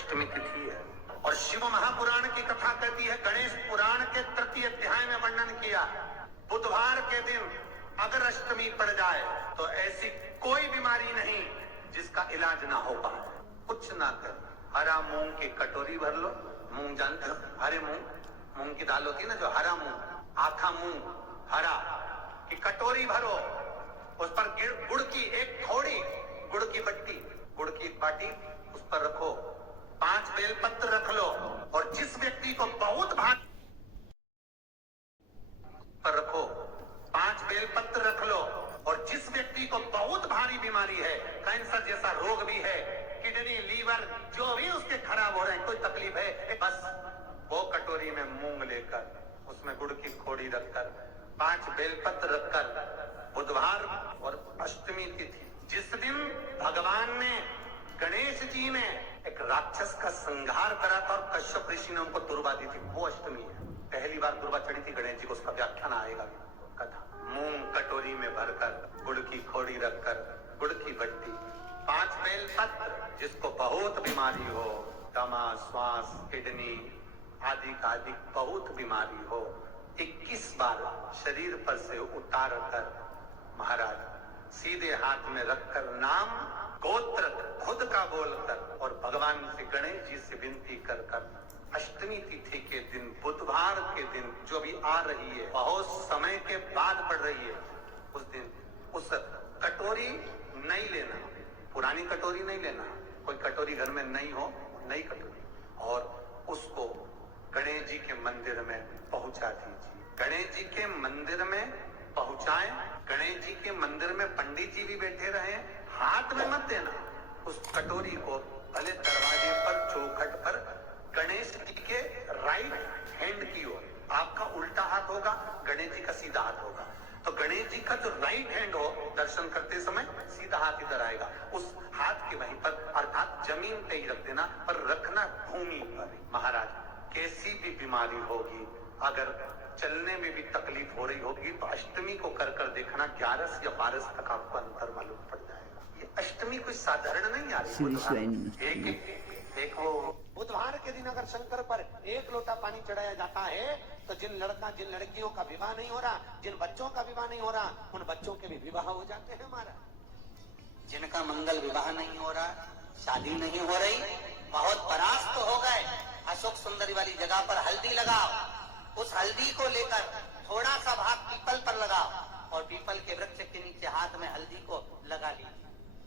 अष्टमी तिथि है। और शिव महापुराण की कथा कहती है, गणेश पुराण के तृतीय अध्याय में वर्णन किया, बुधवार के दिन अगर अष्टमी पड़ जाए तो ऐसी कोई बीमारी नहीं जिसका इलाज ना हो पाए। कुछ ना कर, हरा मूंग की कटोरी भर लो। मूंग जानते हो, हरे मूंग की दाल होती है ना, जो हरा मूंग, आखा मूंग हरा की कटोरी भरो, उस पर गुड़ की एक थोड़ी, गुड़ की बट्टी, गुड़ की एक बाटी उस पर रखो, 5 बेलपत्र रख लो, और जिस व्यक्ति को बहुत भारी पर रखो, 5 बेलपत्र रख लो, और जिस व्यक्ति को बहुत भारी बीमारी है, कैंसर जैसा रोग भी है, किडनी लीवर जो भी उसके खराब हो रहे हैं, कोई तकलीफ है, बस वो कटोरी में मूंग लेकर, उसमें गुड़ की खोड़ी रखकर, 5 बेलपत्र रखकर, बुधवार और अष्टमी तिथि जिस दिन भगवान ने, गणेश जी ने एक राक्षस का संहार करा था और कश्यप ऋषि ने उनको दुर्वा दी थी, वो अष्टमी है। पहली बार दुर्वा चढ़ी थी गणेश जी को, उसका व्याख्यान आएगा कथा। मूंग कटोरी में भरकर, गुड़ की खोड़ी रखकर, गुड़ की बट्टी, 5 बेलपत्र, जिसको बहुत बीमारी हो, दमा, श्वास, किडनी आदि का आदि बहुत बीमारी हो, 21 बार शरीर पर से उतार कर महाराज सीधे हाथ में रखकर नाम गोत्र खुद का बोलकर और भगवान से, गणेश जी से विनती कर कर, अष्टमी तिथि के दिन, बुधवार के दिन जो भी आ रही है, बहुत समय के बाद पड़ रही है, उस दिन उस कटोरी नहीं लेना, पुरानी कटोरी नहीं लेना, कोई कटोरी घर में नहीं हो, नई कटोरी, और उसको गणेश जी के मंदिर में पहुंचा दीजिए। गणेश जी के मंदिर में पहुंचाएं, गणेश जी के मंदिर में पंडित जी भी बैठे रहे, हाथ में मत देना उस कटोरी को, भले दरवाजे पर, चौखट पर, गणेश जी के राइट हैंड की ओर, आपका उल्टा हाथ होगा, गणेश जी का सीधा हाथ होगा, तो गणेश जी का जो राइट हैंड हो, दर्शन करते समय सीधा हाथ इधर आएगा, उस हाथ के वहीं पर, अर्थात जमीन पे ही रख देना, पर रखना भूमि पर। महाराज कैसी भी बीमारी होगी, अगर चलने में भी तकलीफ हो रही होगी, तो अष्टमी को कर कर देखना, 11 या 12 तक आपको अंतर मालूम पड़ जाएगा। ये अष्टमी कोई साधारण नहीं आ रही। एक वो बुधवार के दिन अगर शंकर पर 1 लोटा पानी चढ़ाया जाता है, तो जिन लड़कियों का विवाह नहीं हो रहा, जिन बच्चों का विवाह नहीं हो रहा, उन बच्चों के भी विवाह हो जाते हैं। हमारा जिनका मंगल विवाह नहीं हो रहा, शादी नहीं हो रही, बहुत परास्त हो गए, अशोक सुंदरी वाली जगह पर हल्दी लगाओ, उस हल्दी को लेकर थोड़ा सा भाग पीपल पर लगाओ, और पीपल के वृक्ष के नीचे हाथ में हल्दी को लगा लीजिए।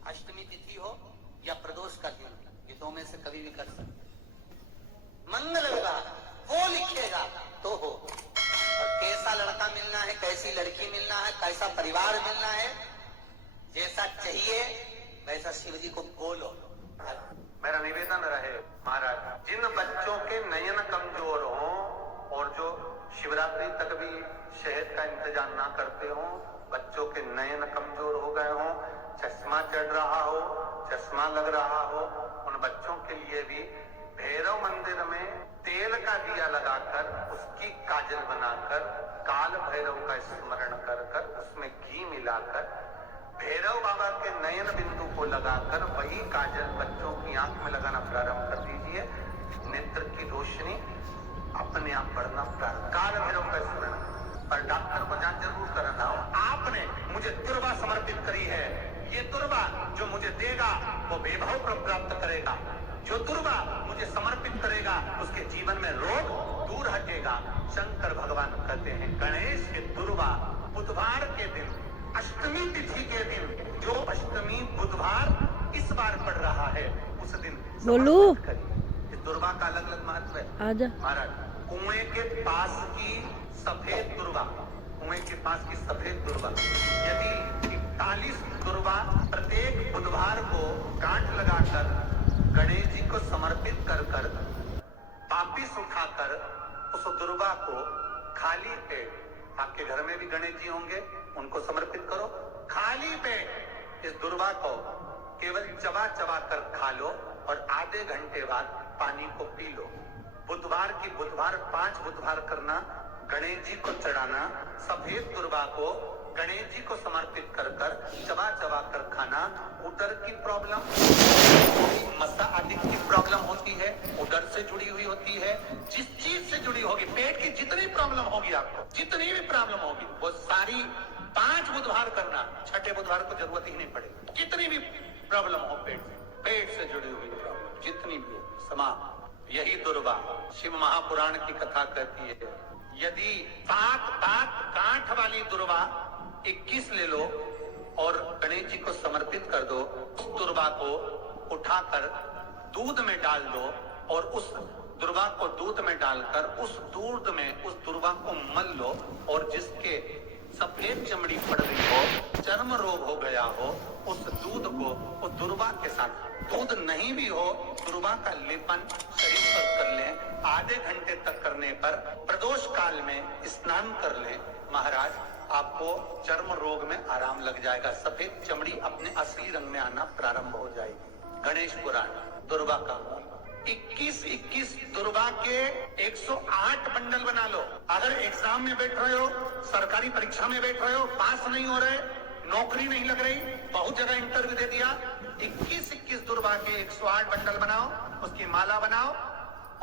अष्टमी तिथि हो या प्रदोष का दिन, ये 2 में से कभी भी कर सकते। मंगल विवाह वो लिखेगा तो हो, और कैसा लड़का मिलना है, कैसी लड़की मिलना है, कैसा परिवार मिलना है, जैसा चाहिए वैसा शिव जी को बोलो। मेरा निवेदन रहे महाराज, जिन बच्चों के नयन कमजोर हो और जो शिवरात्रि तक भी शहद का इंतजाम ना करते हो, बच्चों के नयन कमजोर हो गए हो, चश्मा चढ़ रहा हो, चश्मा लग रहा हो, उन बच्चों के लिए भी भैरव मंदिर में तेल का दिया लगाकर, उसकी काजल बनाकर, काल भैरव का स्मरण कर कर, उसमें घी मिलाकर, भैरव बाबा के नयन बिंदु को लगाकर वही काजल बच्चों की आंख में लगाना प्रारंभ कर दीजिए। नेत्र की रोशनी अपने आप बढ़ना प्रारंभ, काल भैरव का स्मरण। पर डॉक्टर को जांच जरूर कराना हो, आपने मुझे दुर्वा समर्पित करी है, ये दुर्वा जो मुझे देगा वो वैभव को प्राप्त करेगा, जो दुर्वा मुझे समर्पित करेगा उसके जीवन में रोग दूर हटेगा। शंकर भगवान कहते हैं, गणेश के दुर्वा बुधवार के दिन, अष्टमी तिथि के दिन, जो अष्टमी बुधवार इस बार पड़ रहा है, उस दिन बोलू इस दुर्वा का अलग अलग महत्व है। आजा महाराज, कुएं के पास की सफेद दुर्वा, कुएं के पास की सफेद दुर्वा, यदि 41 दुर्वा प्रत्येक बुधवार को गांठ लगाकर गणेश जी को समर्पित कर कर, वापिस उठाकर उस दुर्वा को खाली पेट, आपके घर में भी गणेश जी होंगे, उनको समर्पित करो, खाली पेट इस दुर्वा को केवल चबा चबा कर खा लो, और आधे घंटे बाद पानी को पी लो। बुधवार की बुधवार 5 बुधवार करना, गणेश जी को चढ़ाना, सफेद दुर्वा को गणेश जी को समर्पित कर कर चबा चबा कर खाना। उदर की प्रॉब्लम, मसा आदि की प्रॉब्लम होती है, से जुड़ी हुई होती है, जिस चीज से जुड़ी होगी, पेट की जितनी प्रॉब्लम होगी आपको, जितनी भी प्रॉब्लम होगी, वो सारी 5 बुधवार करना, छठे बुधवार को जरूरत ही नहीं पड़ेगी। जितनी भी प्रॉब्लम हो पेट से जुड़ी हुई प्रॉब्लम जितनी भी हो, समाप्त। यही दुर्वा शिव महापुराण की कथा कहती है, यदि 7 गांठ वाली दुर्वा 21 ले लो और गणेश जी को समर्पित कर दो, उस दुर्वा को उठाकर दूध में डाल दो और उस दुर्वा को दूध में डालकर उस दूध में उस दुर्वा को मल लो, और जिसके सफेद चमड़ी पड़ रही हो, चर्म रोग हो गया हो, उस दूध को उस दुर्वा के साथ, दूध नहीं भी हो, दुर्वा का लेपन शरीर पर कर लें। आधे घंटे तक करने पर प्रदोष काल में स्नान कर लें, महाराज आपको चर्म रोग में आराम लग जाएगा, सफेद चमड़ी अपने असली रंग में आना प्रारंभ हो जाएगी। गणेश पुराण दुर्वा का मूल 21 दुर्वा के 108 बंडल बना लो। अगर एग्जाम में बैठ रहे हो, सरकारी परीक्षा में बैठ रहे हो, पास नहीं हो रहे, नौकरी नहीं लग रही, बहुत जगह इंटरव्यू दे दिया, 21 दुर्वा के 108 बंडल बनाओ, उसकी माला बनाओ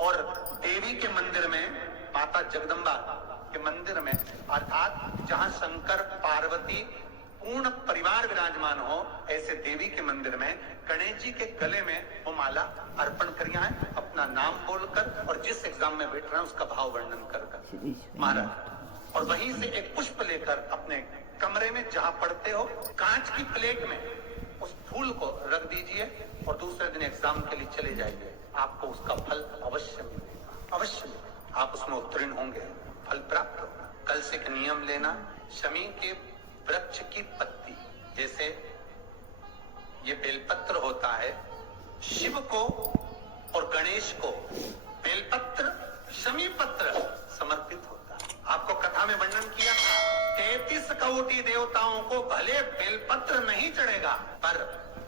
और देवी के मंदिर में, माता जगदम्बा के मंदिर में, अर्थात जहां शंकर पार्वती पूर्ण परिवार विराजमान हो, ऐसे देवी के मंदिर में गणेश जी के गले में वो माला अर्पण करिए, अपना नाम बोलकर और जिस एग्जाम में बैठ रहे हैं उसका भाव वर्णन कर महाराज, और वहीं से एक पुष्प लेकर अपने कमरे में जहां पढ़ते हो, कांच की प्लेट में उस फूल को रख दीजिए और दूसरे दिन एग्जाम के लिए चले जाइए, आपको उसका फल अवश्य मिलेगा, अवश्य मिलेगा, आप उसमें उत्तीर्ण होंगे, फल प्राप्त होगा। कल से एक नियम लेना, शमी के वृक्ष की पत्ती, जैसे ये बेलपत्र होता है, शिव को और गणेश को बेलपत्र, शमी पत्र समर्पित होता है। आपको कथा में वर्णन किया था, 33 कोटि देवताओं को भले बेलपत्र नहीं चढ़ेगा, पर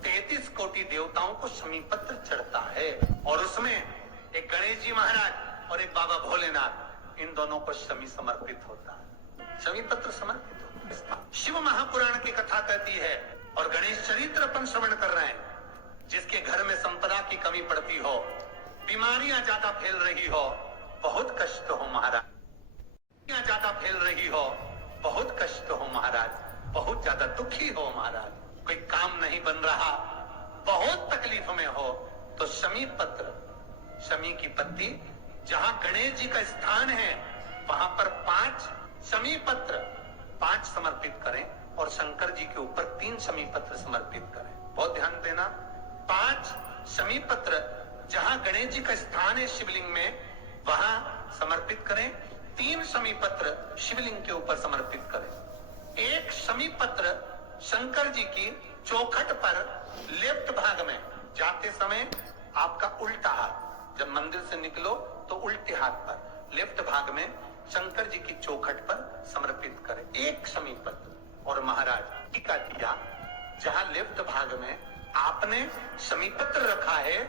33 कोटि देवताओं को शमी पत्र चढ़ता है, और उसमें एक गणेश जी महाराज और एक बाबा भोलेनाथ, इन दोनों को शमी समर्पित होता है, शमी पत्र समर्पित होता है। शिव महापुराण की कथा कहती है, और गणेश चरित्र अपन श्रवण कर रहे हैं, जिसके घर में संपदा की कमी पड़ती हो, बीमारियां ज्यादा फैल रही हो, बहुत कष्ट हो महाराज, ज्यादा फैल रही हो, बहुत कष्ट हो महाराज, बहुत ज्यादा दुखी हो महाराज, कोई काम नहीं बन रहा, बहुत तकलीफ में हो, तो शमी पत्र, शमी की पत्ती, जहां गणेश जी का स्थान है वहां पर 5 शमी पत्र 5 समर्पित करें, और शंकर जी के ऊपर 3 शमी पत्र समर्पित करें। बहुत ध्यान देना, 5 शमी पत्र जहां गणेश जी का स्थान है शिवलिंग में, वहां समर्पित करें, 3 शमी पत्र शिवलिंग के ऊपर समर्पित करें। एक शमी पत्र शंकर जी की चौखट पर लेफ्ट भाग में जाते समय, आपका उल्टा हाथ, जब मंदिर से निकलो तो उल्टे हाथ पर लेफ्ट भाग में शंकर जी की चौखट पर समर्पित करें, एक शमी पत्र। और महाराज टीका दिया, जहां लेफ्ट भाग में आपने शमी पत्र रखा है,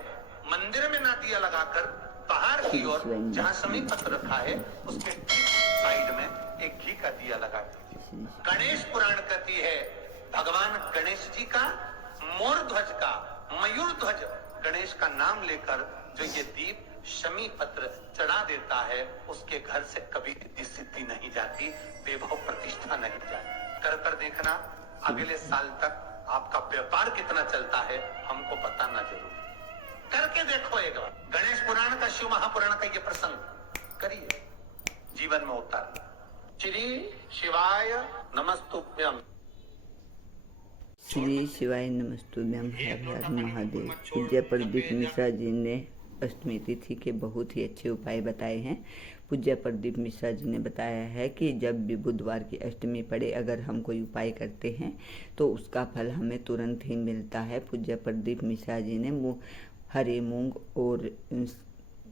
मंदिर में ना दिया लगाकर बाहर की ओर जहां शमी पत्र रखा है, उसके साइड में एक घी का दिया लगा दीजिए। गणेश पुराण कहती है, भगवान गणेश जी का, मोर ध्वज का, मयूर ध्वज गणेश का नाम लेकर जो ये दीप शमी पत्र चढ़ा देता है, उसके घर से कभी रिद्धि सिद्धि नहीं जाती, वैभव प्रतिष्ठा नहीं जाती। कर देखना, अगले साल तक आपका व्यापार कितना चलता है हमको बताना जरूर, करके देखो एक बार। गणेश पुराण का, शिव महापुराण का ये प्रसंग करिए, जीवन में उतार। श्री शिवाय नमस्तुभ्यम। श्री शिवाय नमस्तुभ्यम। हर हर महादेव। पूज्य प्रदीप मिश्रा जी ने अष्टमी तिथि के बहुत ही अच्छे उपाय बताए हैं। पूज्य प्रदीप मिश्रा जी ने बताया है कि जब भी बुधवार की अष्टमी पड़े, अगर हम कोई उपाय करते हैं तो उसका फल हमें तुरंत ही मिलता है। पूज्य प्रदीप मिश्रा जी ने हरे मूंग और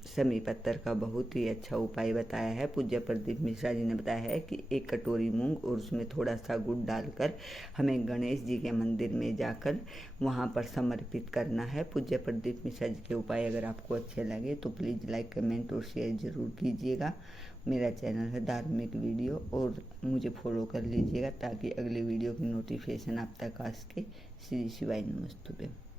शमी पत्तर का बहुत ही अच्छा उपाय बताया है। पूज्य प्रदीप मिश्रा जी ने बताया है कि 1 कटोरी मूंग और उसमें थोड़ा सा गुड़ डालकर हमें गणेश जी के मंदिर में जाकर वहां पर समर्पित करना है। पूज्य प्रदीप मिश्रा जी के उपाय अगर आपको अच्छे लगे तो प्लीज़ लाइक, कमेंट और शेयर ज़रूर कीजिएगा। मेरा चैनल है धार्मिक वीडियो, और मुझे फॉलो कर लीजिएगा ताकि अगले वीडियो की नोटिफिकेशन आप तक आ सके। श्री शिवाय नमस्तुभ्यम।